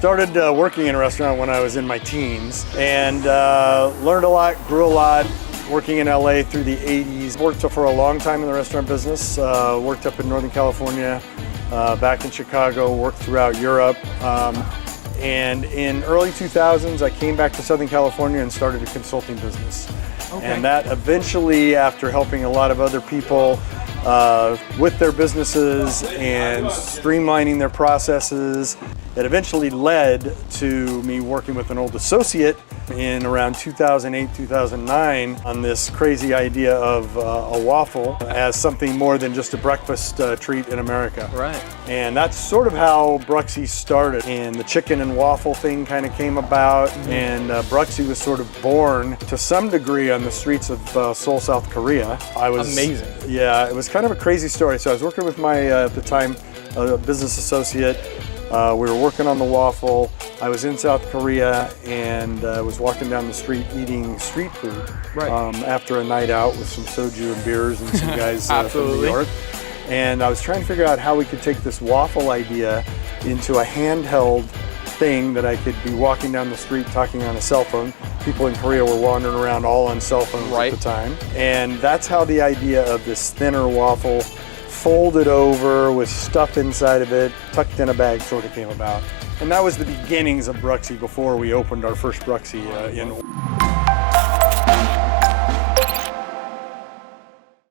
started working in a restaurant when I was in my teens and learned a lot, grew a lot, working in LA through the 80s. Worked for a long time in the restaurant business, worked up in Northern California, back in Chicago, worked throughout Europe. And in early 2000s, I came back to Southern California and started a consulting business. Okay. And that eventually, after helping a lot of other people with their businesses and streamlining their processes, it eventually led to me working with an old associate in around 2008, 2009 on this crazy idea of a waffle as something more than just a breakfast treat in America. Right. And that's sort of how Bruxie started. And the chicken and waffle thing kind of came about, and Bruxie was sort of born to some degree on the streets of Seoul, South Korea. Amazing. Yeah, it was kind of a crazy story. So I was working with my, at the time, business associate. We were working on the waffle. I was in South Korea and was walking down the street eating street food after a night out with some soju and beers and some guys from New York. And I was trying to figure out how we could take this waffle idea into a handheld thing that I could be walking down the street talking on a cell phone. People in Korea were wandering around all on cell phones at the time. And that's how the idea of this thinner waffle folded over with stuff inside of it, tucked in a bag, sort of came about. And that was the beginnings of Bruxie before we opened our first Bruxie in